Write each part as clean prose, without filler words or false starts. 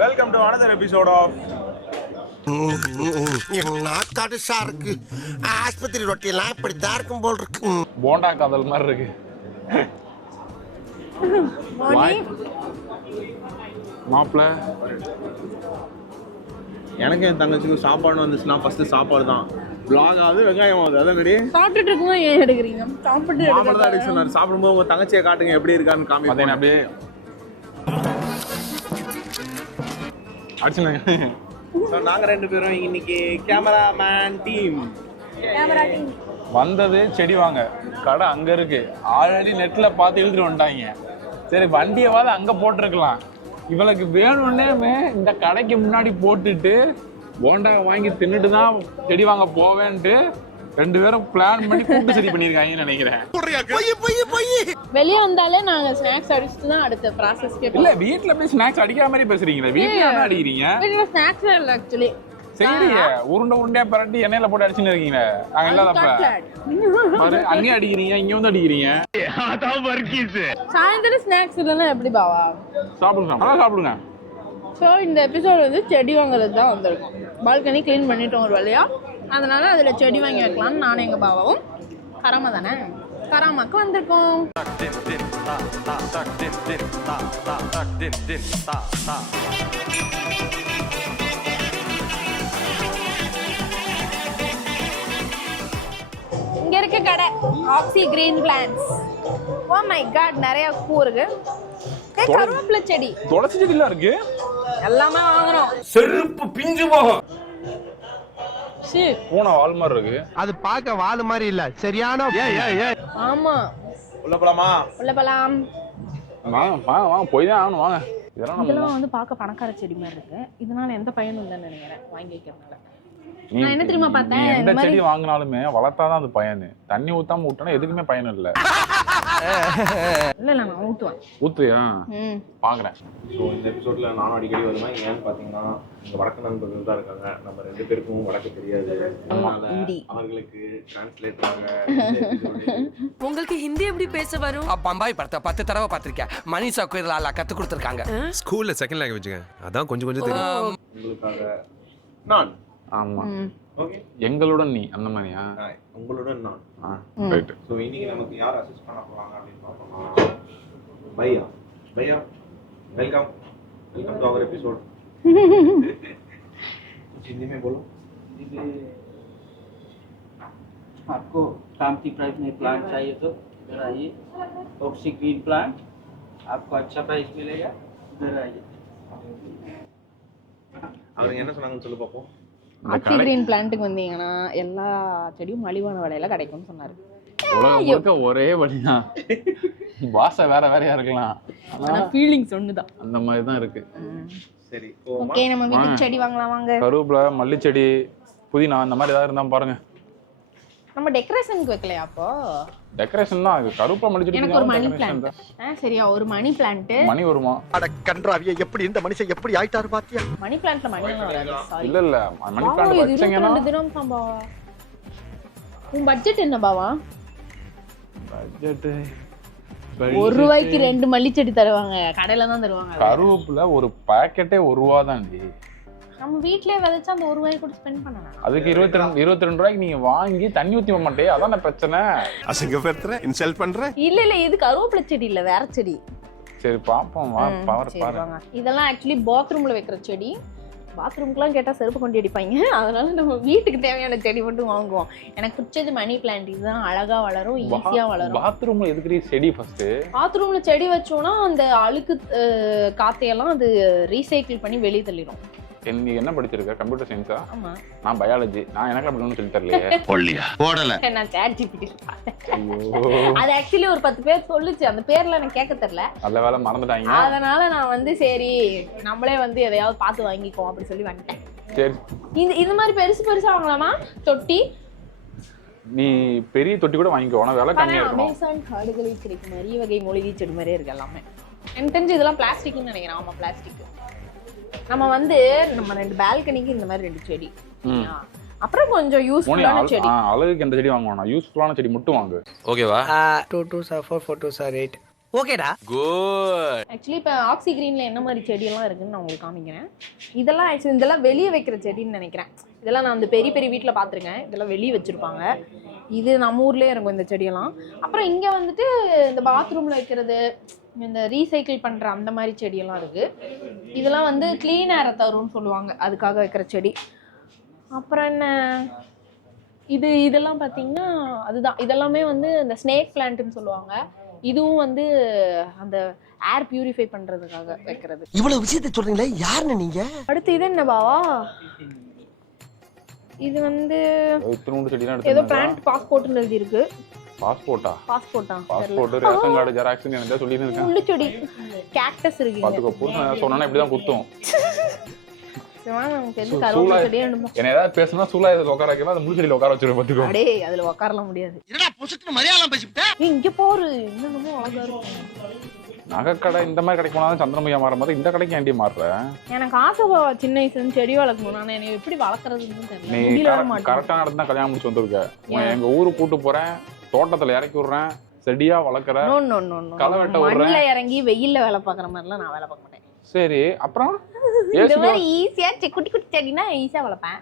Welcome to another episode of நாக்காடுசா இருக்கு. ஆஸ்பத்திரி ரொட்டியெல்லாம் இப்படித்தான் இருக்கும் போல் இருக்கு. போண்டா காதல் மாதிரி இருக்கு. மாப்பிள்ள எனக்கு என் தங்கச்சிக்கு சாப்பாடு வந்துச்சுன்னா ஃபர்ஸ்ட் சாப்பாடு தான். vlog ஆகுது வெங்காயம் ஆகுது. அதான் ரெடி சாப்பிட்டுட்டு இருக்கும்போது ஏன் எடுக்கிறீங்க? சாப்பிட்டு மாப்பிள்ள தான் எடுக்க சொன்னாரு. சாப்பிடும்போது உங்க தங்கச்சியை காட்டுங்க எப்படி இருக்கான்னு காமி. அதே அப்படியே அடிச்சுனாங்க. ஸோ நாங்கள் ரெண்டு பேரும் இன்னைக்கு கேமராமேன் டீம் வந்தது செடி வாங்க. கடை அங்கே இருக்கு. ஆல்ரெடி நெட்டில் பார்த்து இழுத்துட்டு வந்துட்டாங்க. சரி வண்டியவாது அங்கே போட்டிருக்கலாம். இவளுக்கு வேணும்னே இந்த கடைக்கு முன்னாடி போட்டுட்டு போண்டா வாங்கி தின்னுட்டு தான் செடி வாங்க போவேன்ட்டு ரெண்டு பேரும் பிளான் பண்ணி கூட்டு சரி பண்ணியிருக்காங்கன்னு நினைக்கிறேன். வெளியே வந்தாலே நாங்க ஸ்நாக்ஸ் அடிச்சுட்டு தான் அடுத்த ப்ராசஸ் கேட்போம். இல்ல வீட்ல போய் ஸ்நாக்ஸ் அடிக்கிற மாதிரி பேசுறீங்களா? வீட்ல என்ன அடிக்கிறீங்க? வீட்ல ஸ்நாக்ஸ் இல்ல ஆக்சுவலி. சரிங்க உருண்டையா பரட்டி எண்ணெயில போட்டு அடிச்சுன்னு இருக்கீங்க. நாங்க இல்லாதப்ப அங்கேயும் அடிக்கிறீங்க, இங்க வந்து அடிக்கிறீங்க. சாயந்தரம் ஸ்நாக்ஸ் இல்லைன்னா எப்படி பாவா? சாப்பிடுங்க. ஸோ இந்த எபிசோட் வந்து செடி வாங்குறது தான் வந்திருக்கும். பால்கனி க்ளீன் பண்ணிட்டோம் ஒரு வழியா. அதனால அதில் செடி வாங்கி வைக்கலாம்னு நானும் எங்கள் பாவாவும் கராமா தானே கராமாக்கு வந்திருக்கோம். இங்க இருக்க கடை oxy green plants. Oh my God, நிறைய பூ இருக்கு. கருவேப்பிலை செடி, துளசி செடிலாம் இருக்கு. எல்லாமே வாங்குறோம். செருப்பு பிஞ்சு போகும். பூனை வால் மாதிரி இருக்கு. அது பார்க்க வால் மாதிரி இல்ல, சரியான. ஆமா, உள்ள போலாமா? உள்ள போலாம். வாங்க போய் தான் ஆகணும். வாங்க. இதெல்லாம் வந்து பார்க்க பணக்கார செடி மாதிரி இருக்கு. இதனால எந்த பயனும் இல்லைன்னு நினைக்கிறேன் வாங்கி வைக்கிறதுனால. நான் என்ன தெரியுமா பார்த்தேன், எந்த செடி வாங்கினாலுமே வளர்த்தாதான் அது பயனு. தண்ணி ஊத்தாம விட்டோம்னா எதுக்குமே பயன் இல்லை. இல்ல நான் ஊத்துவேன். ஊத்துறியா? பாக்குறேன். ஸோ இந்த எபிசோட்ல நானும் அடிக்கடி வருவேன். ஏன்னு பார்த்தீங்கன்னா இங்க வடக்கு நண்பர்கள் தான் இருக்காங்க. நம்ம ரெண்டு பேருக்கும் வடக்கு தெரியாது. அவர்களுக்கு டிரான்ஸ்லேட்டராக உங்களுக்கு ஹிந்தி எப்படி பேச வரும்? பம்பாய் படத்தை 10 தடவை பார்த்திருக்கேன். மனிஷா கோயிலால கத்து கொடுத்துருக்காங்க. ஸ்கூல்ல செகண்ட் லாங்குவேஜ்ங்க. அதான் கொஞ்சம் தெரியும். உங்களுக்காக நான். ஆமா. ஓகே. எங்களுடன் நீ அந்த மாதிரியா? உங்களுடன் நான். ரைட். ஸோ இன்னைக்கு நமக்கு யார் அசிஸ்ட் பண்ண போறாங்க அப்படின்னு பார்ப்போம். பையா welcome to our episode. Hindi में बोलो. आपको कामती प्राइस में प्लांट चाहिए तो इधर आइए. ऑक्सी ग्रीन प्लांट आपको अच्छा प्राइस मिलेगा. इधर आइए. அவங்க என்ன சொன்னாங்கன்னு சொல்லி பார்ப்போம். ஆக்சி கிரீன் பிளான்ட்டுக்கு வந்தீங்கன்னா எல்லா செடியும் மலிவான விலையில கிடைக்கும்னு சொன்னாரு. ஒரே வழிதான். பாச வேறையா இருக்கலாம். ஆனா ஃபீலிங்ஸ் ஒண்ணுதான். அந்த மாதிரி தான் இருக்கு. சரி ஓகே, நம்ம வீட்டுக்கு செடி வாங்கலாம் வாங்க. கருவேப்பிலை, மல்லி செடி, புதினா அந்த மாதிரி ஏதாவது இருந்தா பாருங்க. நம்ம டெக்கரேஷனுக்கு வைக்கலையா? அப்போ டெக்கரேஷன் தான் கருவேப்பிலை, மல்லி செடி. எனக்கு ஒரு மணி பிளான்ட். சரியா, ஒரு மணி பிளான்ட். மணி வருமா? அட கன்றாவிய, எப்படி இந்த மனுஷன் எப்படி ஆயிட்டாரு பாத்தியா? மணி பிளான்ட்ல மணி வராது. சாரி. இல்ல மணி பிளான்ட் வச்சீங்கன்னா 22 தினம் பாவா. உன் பட்ஜெட் என்ன பாவா? பட்ஜெட் ₹1க்கு 2 மல்லி செடி தருவாங்க. கடையில தான் தருவாங்க. கருவேப்பிலை ஒரு பாக்கெட்டே ₹1 தான்டி. நம்ம வீட்லயே விதைச்சா அந்த ₹1 கூட ஸ்பெண்ட் பண்ணலாம். அதுக்கு 22 ரூபாய்க்கு நீங்க வாங்கி தண்ணி ஊத்தி வர மாட்டே. அதான் பிரச்சனை. அசிங்கப்படுத்துற, இன்சல்ட் பண்ற. இல்ல இது கருவேப்பிலை செடி இல்ல, வேற செடி. சரி பாப்போம். பவர் பாருங்க. இதெல்லாம் ஆக்சுவலி பாத்ரூம்ல வைக்கிற செடி. பாத்ரூம்க்குலாம் கேட்டா செருப்பு கொண்டு அடிப்பாங்க. அதனால நம்ம வீட்டுக்கு தேவையான செடி மட்டும் வாங்குவோம். எனக்கு பிடிச்சது மணி பிளான்ட். இதுதான் அழகா வளரும், ஈஸியா வளரும். பாத்ரூம்ல எதுக்கு செடி ஃபர்ஸ்ட்? பாத்ரூம்ல செடி வச்சோம்னா அந்த அழுக்கு காத்தையெல்லாம் அது ரீசைக்கிள் பண்ணி வெளியே தள்ளிடும். நீ என்ன படிச்சிருக்க? கம்ப்யூட்டர் சயின்ஸா? ஆமா. நான் பயாலஜி. நான் எனக்கு அப்படி ஒன்றும் சொல்லி தரலையே. போடல. நான் ChatGPT. அது ஆக்சுவலி ஒரு 10 பேர் சொல்லுச்சு. அந்த பேர்ல எனக்கு கேட்க தெரியல. நல்ல வேலை மறந்துட்டாங்க. அதனால நான் வந்து சரி நம்மளே வந்து எதையாவது பார்த்து வாங்கிக்குவோம் அப்படி சொல்லி வாங்கிட்டேன். சரி. இந்த மாதிரி பெருசா வாங்கலாமா தொட்டி? நீ பெரிய தொட்டி கூட வாங்கிக்கோ. ஆனா விலை கம்மியா இருக்கும். அமேசான் காடுகளில் கிடைக்கும் நிறைய வகை மூலிகை செடி மாதிரியே இருக்கு எல்லாமே. எனக்கு தெரிஞ்சு இதெல்லாம் பிளாஸ்டிக்னு நினைக்கிறேன். ஆமா பிளாஸ்டிக். நம்ம வந்து நம்ம 2 பால்கனிக்கு இந்த மாதிரி 2 செடி. அப்புறம் கொஞ்சம் யூஸ்ஃபுல்லான செடி. அழகுக்கு எந்த செடி வாங்குவானா? யூஸ்ஃபுல்லான செடி மட்டும் வாங்கு. ஓகேவா? 2 2 4 4 2 8. ஓகேடா குட். ஆக்சுவலி இப்போ ஆக்சி கிரீன்ல என்ன மாதிரி செடியெல்லாம் இருக்குன்னு நான் உங்களுக்கு காமிக்கிறேன். இதெல்லாம் ஆக்சுவலி இதெல்லாம் வெளியே வைக்கிற செடின்னு நினைக்கிறேன். இதெல்லாம் நான் அந்த பெரிய பெரிய வீட்டில் பார்த்துருக்கேன். இதெல்லாம் வெளியே வச்சுருப்பாங்க. இது நம்ம ஊர்லேயே இருக்கும் இந்த செடியெல்லாம். அப்புறம் இங்கே வந்துட்டு இந்த பாத்ரூமில் வைக்கிறது, இந்த ரீசைக்கிள் பண்ணுற அந்த மாதிரி செடியெல்லாம் இருக்குது. இதெல்லாம் வந்து க்ளீன் ஏரை தரும்னு சொல்லுவாங்க, அதுக்காக வைக்கிற செடி. அப்புறம் என்ன இதெல்லாம் பார்த்தீங்கன்னா அதுதான், இதெல்லாமே வந்து இந்த ஸ்னேக் பிளான்ட்னு சொல்லுவாங்க. இதுவும் வந்து அந்த ஏர் பியூரிஃபை பண்றதுக்காக வைக்கிறது. இவ்வளவு விஷயத்தை சொல்றீங்களே, யாருன்னு நீங்க? அடுத்து இது என்ன பாவா? இது வந்து இத்தனோண்டு செடிலாம் ஏதோ எடுத்து பிளான்ட் பாஸ்போர்ட்னு எழுதி இருக்கு. பாஸ்போர்ட்டா? பாஸ்போர்ட், ரேஷன் கார்டு ஜெராக்ஸ் என்ன சொல்லி இருக்கேன். முள்ளு செடி, கேக்டஸ் இருக்கு. பாத்துக்கோ, புருஷன் சொன்னா இப்படி தான் குத்தும். நமக்கு எது கருவேப்பிலை செடியே வேணுமா? என்ன ஏதாவது பேசினா சூலா இதில் உட்கார வைக்கலாம், அந்த முழு செடியில் உட்கார வச்சிருவேன். பாத்துக்கோ. அடே அதுல உட்காரலாம் முடியாது. என்னடா புசுக்கு மரியாதை பேசிட்டே? இங்க போரு இன்னமும் அழகா இருக்கும். நகைக்கடை இந்த மாதிரி கடைக்கு போனாலும் சந்திரமையா மாறும் போது இந்த கடைக்கு ஏன்டி மாறுற? எனக்கு ஆசை பாவா, சின்ன வயசுல இருந்து செடி வளர்க்கணும். நான் என்னை எப்படி வளர்க்கறதுன்னு தெரியல. நீ முடியல மாட்டேன். கரெக்டான இடத்துல தான் கல்யாணம் முடிச்சு வந்திருக்க. எங்க ஊருக்கு கூட்டு போறேன், தோட்டத்துல இறக்கி விடுறேன், செடியா வளர்க்குற, களை வெட்ட விடுறேன். மண்ணுல இறங்கி வெயில்ல வேலை பாக்குற மாதிரிலாம் நான் வேலை பார்க்க மாட்டேன். சரி, அப்புறம் இந்த மாதிரி ஈஸியா குட்டி குட்டி செடினா ஈஸியா வளர்ப்பேன்.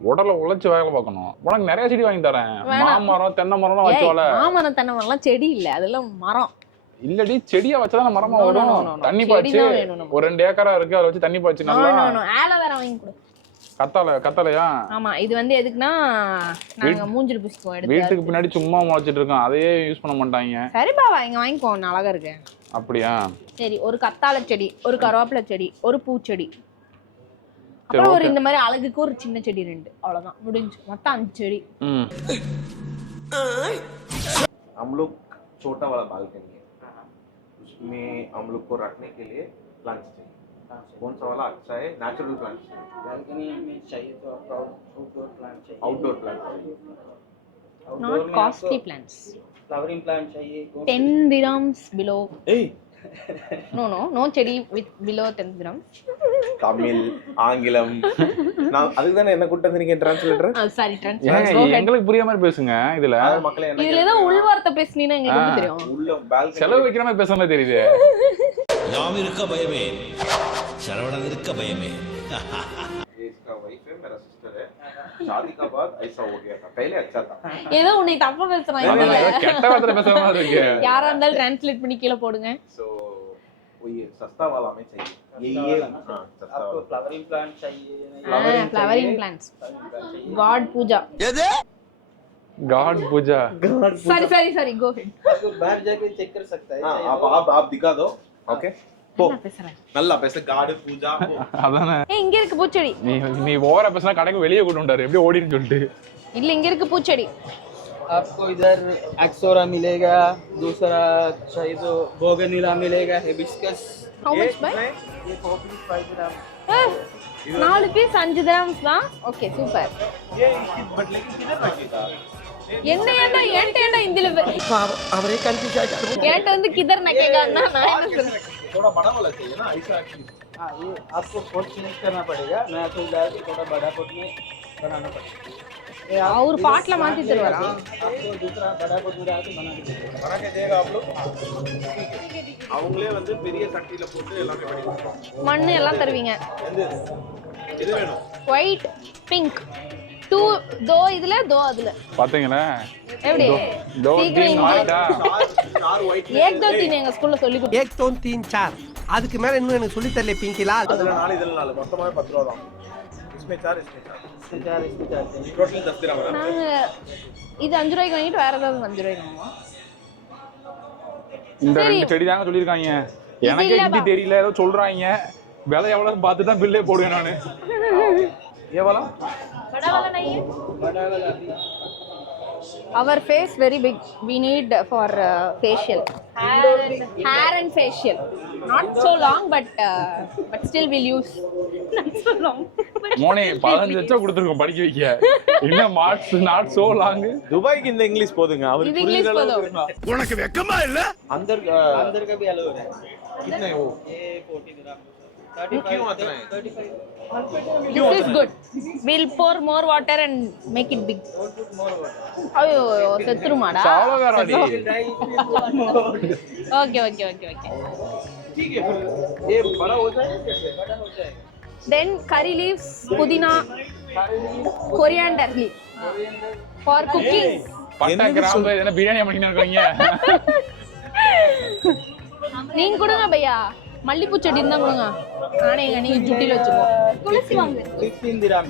உடலை உழைச்சு வேலை பார்க்கணும். உனக்கு நிறைய செடி வாங்கி தரேன். மாமரம், தென்னை மரம்லாம் வச்சு வள. மாமரம் தென்னை மரம்லாம் செடி இல்ல, அதெல்லாம் மரம். இல்லடி, செடியா வச்சாதான் மரமா வரும். தண்ணி பாய்ச்சி ஒரு 2 ஏக்கரா இருக்கு, அதை வச்சு தண்ணி பாய்ச்சி நல்லா. ஆலோவேரா வாங்கி கொடு. கத்தாலையா? ஆமா, இது வந்து எதுக்குன்னா நாங்க மூஞ்சில பூசிக்குவோம் எடுத்து. வீட்டுக்கு பின்னாடி சும்மா முளைச்சிட்டு இருக்கோம், அதையே யூஸ் பண்ண மாட்டாங்க. சரி பாவா, இங்க வாங்கிக்கோ, அழகா இருக்கு. அப்படியா? சரி, ஒரு கத்தாழை செடி, ஒரு கருவேப்பிலை செடி, ஒரு பூச்செடி, அப்புறம் ஒரு இந்த மாதிரி அழகுக்கு ஒரு சின்ன செடி 2, அவ்வளவுதான் முடிஞ்சு. மொத்தம் 5 செடி. हम लोग छोटा वाला बालकनी है, उसमें हम लोग को रखने के लिए प्लांट्स चाहिए. कौन सा वाला अच्छा है? नेचुरल प्लांट्स बालकनी में चाहिए तो आपको आउटडोर प्लांट चाहिए. आउटडोर प्लांट चाहिए. Not costly plants. Flowering plant चाहिए. 10 dirhams below. No செடி with below 10 dirhams. தமிழ், ஆங்கிலம், நான் அதுக்கு தானே என்ன கூட்ட வந்தீங்க டிரான்ஸ்லேட்டர். Sorry, translator. எங்களுக்கு புரிய மாதிரி பேசுங்க. இதுல மக்களே என்ன இதுல ஏதோ உள்வார்த்தை பேசுனீனா எங்களுக்கு எப்படி தெரியும்? உள்ள பால்கனி செலவு வைக்கிற மாதிரி பேசுற மாதிரி தெரியுது. யாம் இருக்க பயமே, சரவணன் இருக்க பயமே. इसका वाइफ है, मेरा सिस्टर है. शादी का बाद ऐसा हो गया था, पहले अच्छा था. ஏதோ உன்னை தப்பா பேசுறான். கெட்ட வார்த்தை பேசுற மாதிரி இருக்கு. யாரா இருந்தாலும் டிரான்ஸ்லேட் பண்ணி கீழ போடுங்க. सो वो ये सस्ता वाला में चाहिए. ये हां, सस्ता आपको फ्लावरिंग प्लांट चाहिए. Flowering plants. गॉड पूजा. எது? God puja. Sorry go ahead. आपको बाहर जाके चेक कर सकता है. हां, आप दिखा दो. ओके, போ. என்ன பேசுறேன்? நல்லா பேச. காட் பூஜா போ. அதானே. இங்க இருக்கு பூச்செடி. நீ ஓவரா பேசினா கடைக்கு வெளியே கூட்டு வந்தாரு, எப்படி ஓடின்னு சொல்லிட்டு. இல்ல இங்க இருக்கு பூச்செடி. आपको इधर एक्सोरा मिलेगा, दूसरा चाहिए तो बोगनविला मिलेगा, हिबिस्कस. How much by? ये 4.5 ग्राम. 4 பீஸ் 5 dirhams தான். Okay, super. ये बट लेकिन किधर रखेगा? என்ன ஏன்டா இந்தில அவரே கன்ஃபியூஸ் ஆயிட்டாரு. ஏன்டா வந்து கிதர் நக்கேகான்னா நான் என்ன சொல்றேன்? थोड़ा बड़ा वाला चाहिए ना, ऐसा एक्चुअली. हाँ, ये आपको पोट सिलेक्ट करना पड़ेगा. मैं आपको डाल के थोड़ा बड़ा पोट में बनाना पड़ेगा. और பாட்ல மாத்தி தருவாரா? आपको दूसरा बड़ा पोट में डाल के बना के देगा. बना के देगा आप लोग. அவங்களே வந்து பெரிய சட்டில போட்டு எல்லாமே பண்ணி கொடுப்பாங்க. மண்ணு எல்லாம் தருவீங்க. இது வேணும். White, pink. 2 दो இதுல 2 அதுல. பாத்தீங்களா? எப்படி? दो तीन மாடா. चार व्हाइट. एक दो तीन எங்க ஸ்கூல்ல சொல்லி கொடுத்தாங்க. 1 2 3 4. அதுக்கு மேல இன்னும் எனக்கு சொல்லி தரல பிங்கிலா. அதுல 4 இதுல 4 மொத்தமா 10 ரூபாய் தான். इसमें 4 इसमें 4. इसमें 4 इसमें 4 चाहिए. टोटल 10 dirham है. நாங்க இது 5 ரூபாய்க்கு வாங்கிட்டு வேற ஏதாவது 5 ரூபாய்க்கு வாங்குவோம். இந்த 2 செடி தாங்க சொல்லிருக்காங்க. எனக்கு ஹிந்தி தெரியல, ஏதோ சொல்றாங்க. விலை எவ்வளவு பார்த்து தான் பில்லே போடுவேன் நானு. எவ்வளவு? बड़ा वाला नहीं है? बड़ा वाला भी. Our face very big. We need for facial. Hair and facial. Not so long, but still we'll use. Not so long. மோனே 15 லட்சம் கொடுத்துருக்கோம் படிக்க வைக்க. என்ன மார்க்ஸ் நாட் சோ லாங். துபாய்க்கு இந்த இங்கிலீஷ் போதுங்க. அவருக்கு புரியுற அளவுக்கு இருக்கணும். உனக்கு வெக்கமா இல்ல? अंदर का भी अलाउ है. कितने वो? ये 40 ग्राम. क्यों आता है? This is good. We'll pour more water and make it big. ஐயோ செத்துருமாடா. சாவகாரடி. Okay. ठीक है फिर ये बड़ा हो जाएगा कैसे? बड़ा हो जाएगा. Then curry leaves, pudina, coriander leaf for cooking. பட்டை கிராம்பு என்ன பிரியாணி பண்ணிட்டு இருக்கீங்க? நீங்க கொடுங்க பையா. மல்லிப்பூ செடி இருந்தா கொடுங்க. நானே நீங்க ஜுட்டில வச்சுக்கோ. துளசி வாங்க. 15 dirham.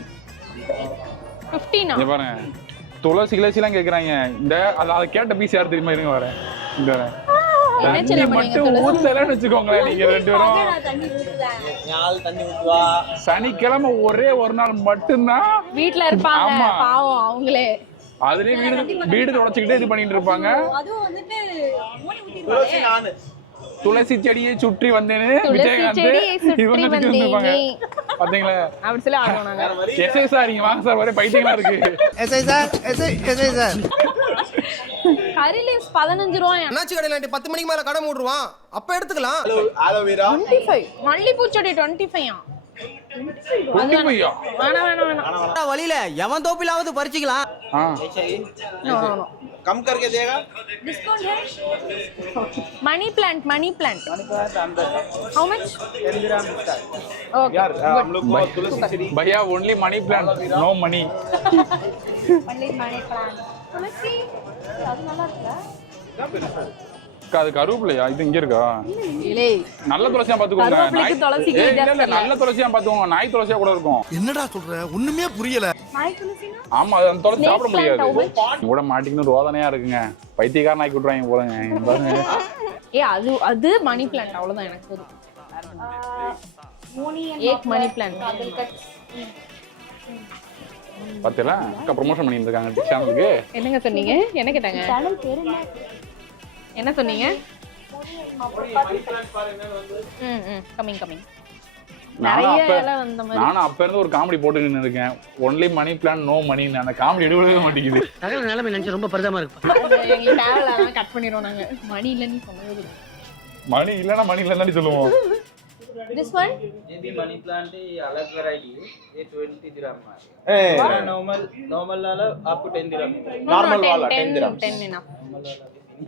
15 இங்க பாருங்க. துளசி கிளசிலாம் கேக்குறாங்க. இந்த அத கேட்ட பீஸ் யார் தெரியுமா இருங்க வரேன். இந்த என்ன தண்ணி செல்ல பண்ணீங்க மட்டும் துளசி? ஊத்தலன்னு வச்சுக்கோங்களேன் நீங்க ரெண்டு பேரும். யால் தண்ணி ஊத்துவா. சனிக்கிழமை ஒரே ஒரு நாள் மட்டும்தான் வீட்ல இருப்பாங்க ஆமா. பாவம் அவங்களே. அதுலயே வீடு தொடச்சுக்கிட்டே இது பண்ணிட்டு இருப்பாங்க. துளசி நானு. துளசி செடியை சுற்றி வந்தேன்னு துளசி விஜயகாந்த் செடியை சுற்றி இவங்க சுத்தி வந்திருப்பாங்க. வந்தேனே. பாத்தீங்களா? அப்படி சொல்லி ஆடுவோம் நாங்க. எஸ்ஐ சார் இங்க வாங்க சார் ஒரே பைத்தியமா இருக்கு. எஸ்ஐ சார் எஸ்ஐ சார் கறி லீவ்ஸ் 15 ரூபாய். அண்ணாச்சி கடையில 10 மணிக்கு மேல கடை மூடுவான் அப்ப எடுத்துக்கலாம். ஆலோவேரா. 25. மல்லிப்பூ செடி 25 குட்டி பையா. வேணாம். வழியில எவன் தோப்பிலாவது பறிச்சுக்கலாம். No. कम करके देगा. Discount है? Money plant. How much? 10 dirham start. Okay. यार हम लोग को तुलसी सेडी. பையா only money plant no money. Only money plant. துளசி அது நல்லா இருக்குடா. அது கருவேப்பிலையா? இது இங்க இருக்கா? இல்லே. நல்ல துளசியா பாத்துக்கோங்க. கருவேப்பிலைக்கு துளசிக்கு வித்தியாசம் இல்ல நல்ல துளசியா பாத்துக்கோங்க. நாய் துளசியா கூட இருக்கும். என்னடா சொல்ற ஒண்ணுமே புரியல. நாய் துளசினா? ஆமா அது அந்த துளசி சாப்பிட Snake plant, how முடியாது. much? கூட மாட்டிக்கணும் ரோதனையா இருக்குங்க. பைத்தியக்காரன் ஆக்கி விட்டுறாங்க போலங்க. இங்க பாருங்க. அது மணி பிளான்ட் அவ்வளவுதான் எனக்கு போதும். एक मनी प्लांट. பாத்தீங்களா? அக்கா ப்ரமோஷன் பண்ணிட்டு இருக்காங்க சேனலுக்கு. என்னங்க சொன்னீங்க? என்ன கேட்டாங்க? சேனல் பேர் என்ன? என்ன சொன்னீங்க? கமிங். நிறைய எல்லாம் வந்த மாதிரி. நானும் அப்ப இருந்து ஒரு காமெடி போட்டு நின்னு இருக்கேன். Only money plan no money. அந்த காமெடி எடுக்கவே மாட்டேங்குது. நிலைமை நினைச்சு ரொம்ப பரிதமா இருக்கு. எங்க தேவையில்லாம் கட் பண்ணிடுவோம் நாங்க. மணி இல்லன்னு சொன்னது. மணி இல்லனா மணி இல்லன்னு சொல்லுவோம். This one? ये भी मनी प्लांट है, ये अलग वैरायटी है. ये 20 dirham में ए है. नॉर्मल वाला आपको 10 dirham. नॉर्मल वाला 10 dirham. 10 enough.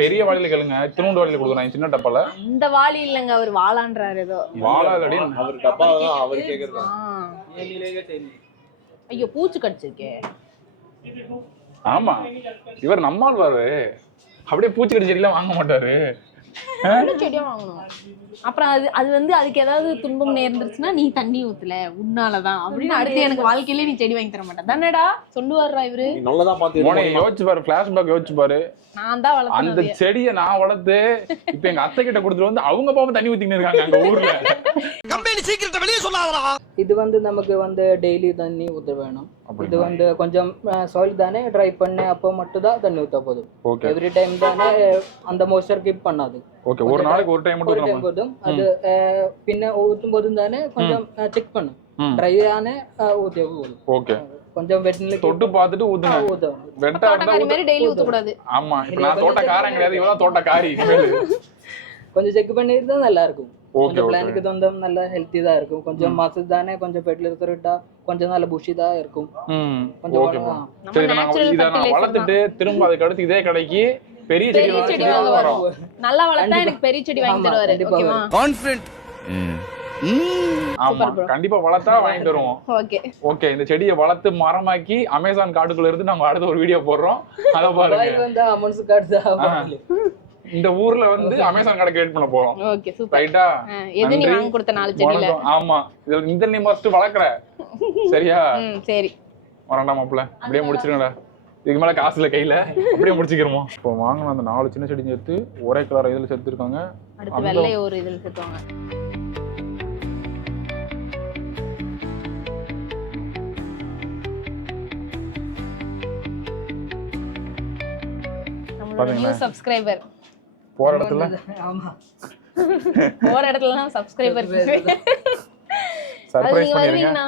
பெரிய வாளியில கேளுங்க. திருண்டு வாளியில கொடுக்குறாங்க சின்ன டப்பால. இந்த வாளி இல்லங்க அவர் வாளான்றாரு ஏதோ. வாளா இல்லடி. அவர் டப்பா தான் அவர் கேக்குறது. ये मिलेगा 10. ஐயோ பூச்சி கடிச்சிருக்கே. ஆமா இவர் நம்மாழ்வாரு. அப்படியே பூச்சி கடி செடிலாம் வாங்க மாட்டாரு. செடியா வாங்கணும். அப்புறம் அது வந்து அதுக்கு ஏதாவது துன்பம் நேர்ந்துருச்சுன்னா நீ தண்ணி ஊத்தல உன்னாலதான் அப்படின்னு அடுத்து எனக்கு வாழ்க்கையிலே நீ செடி வாங்கி தர மாட்டேன் தானடா சொல்லுவாரா இவரு. நல்லதா பாத்து மோனே யோசிச்சு பாரு. ஃபிளாஷ்பேக் யோசிச்சு பாரு. நான் தான் வளர்த்தேன் அந்த செடியை நான் வளர்த்து இப்ப எங்க அத்தை கிட்ட கொடுத்துட்டு வந்து அவங்க பாப்பா தண்ணி ஊத்தின்னு இருக்காங்க அங்க ஊர்ல. கம்பெனி சீக்கிரத்தை வெளியே சொல்லாதடா. இது வந்து நமக்கு வந்து டெய்லி தண்ணி ஊத்த வேணும். இது வந்து கொஞ்சம் சாயில் தானே ட்ரை பண்ண அப்போ மட்டும் தான் தண்ணி ஊத்த போதும். ஓகே எவ்ரி டைம் தானே அந்த மாய்ஸ்சர் கீப் பண்ணாது. ஓகே ஒரு நாளைக்கு ஒரு டைம் மட்டும் ஊத்தணும். போதும். அது பின்ன ஊத்தும் போதும் தானே கொஞ்சம் செக் பண்ணு. ட்ரை ஆனே ஊத்திய போதும். ஓகே கொஞ்சம் வெட்னில தொட்டு பார்த்துட்டு ஊத்துங்க. ஊத்தணும். வெட்டா தோட்டக்காரி மாதிரி டெய்லி ஊத்த கூடாது. ஆமா இப்ப நான் தோட்டக்காரன் கிடையாது. இவளா தோட்டக்காரி. கொஞ்சம் செக் பண்ணிருந்தா நல்லா இருக்கும். ஓகே கொஞ்சம் பிளானுக்கு தந்தம் நல்ல ஹெல்த்தி தான் இருக்கும். கொஞ்சம் மாசு தானே கொஞ்சம் பெட்ல இருக்கிறட்டா கொஞ்சம் நல்ல புஷி தான் இருக்கும். கொஞ்சம் ஓகே சரி இத நான் வளர்த்துட்டு திரும்ப அதுக்கு அடுத்து இதே கடைக்கு பெரிய செடி வாங்க வரோம். நல்லா வளர்த்தா எனக்கு பெரிய செடி வாங்கி தருவாரு. ஓகேவா? கான்ஃபிடென்ட். ஆமா கண்டிப்பா வளர்த்தா வாங்கி தருவோம். ஓகே ஓகே இந்த செடியை வளர்த்து மரமாக்கி அமேசான் காட்டுக்குள்ள இருந்து நம்ம அடுத்த ஒரு வீடியோ போடுறோம். அத பாருங்க. வந்து அமௌண்ட்ஸ் கார்டு இந்த ஊர்ல வந்து அமேசான் கடை கிரியேட் பண்ண போறோம். Okay super. ரைட்டா? எது நீ வாங்கி கொடுத்த 4 செடில. ஆமா இந்த நீ ஃபர்ஸ்ட் வளர்க்கற. சரியா? சரி. வரண்டா மாப்ள. அப்படியே முடிச்சிருங்கடா. இதுக்கு மேல காசு இல்ல கையில. அப்படியே முடிச்சிக்கிறோம். இப்போ வாங்குன அந்த 4 சின்ன செடி சேர்த்து ஒரே கலர் இதுல சேர்த்து இருக்காங்க. அடுத்து வெள்ளை ஒரு இதுல சேர்த்துவாங்க. நம்மளோட நியூ சப்ஸ்கிரைபர் போற இடத்துல ஆமா போற இடத்துலலாம் சப்ஸ்கிரைபர் சர்ப்ரைஸ் பண்ணிருங்க.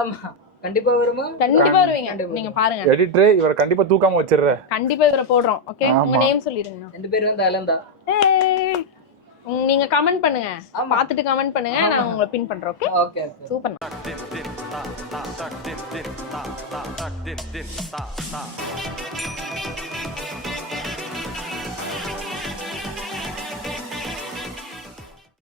ஆமா கண்டிப்பா வருமா? கண்டிப்பா வருவீங்க. நீங்க பாருங்க. எடிட்டர் இவரை கண்டிப்பா தூக்காம வச்சிரற. கண்டிப்பா இவரை போடுறோம். ஓகே உங்க நேம் சொல்லிருங்க. 2 பேர் வந்து அலந்தா. நீங்க கமெண்ட் பண்ணுங்க, பார்த்துட்டு கமெண்ட் பண்ணுங்க, நான் உங்களை பின் பண்றேன். Okay okay super. Ta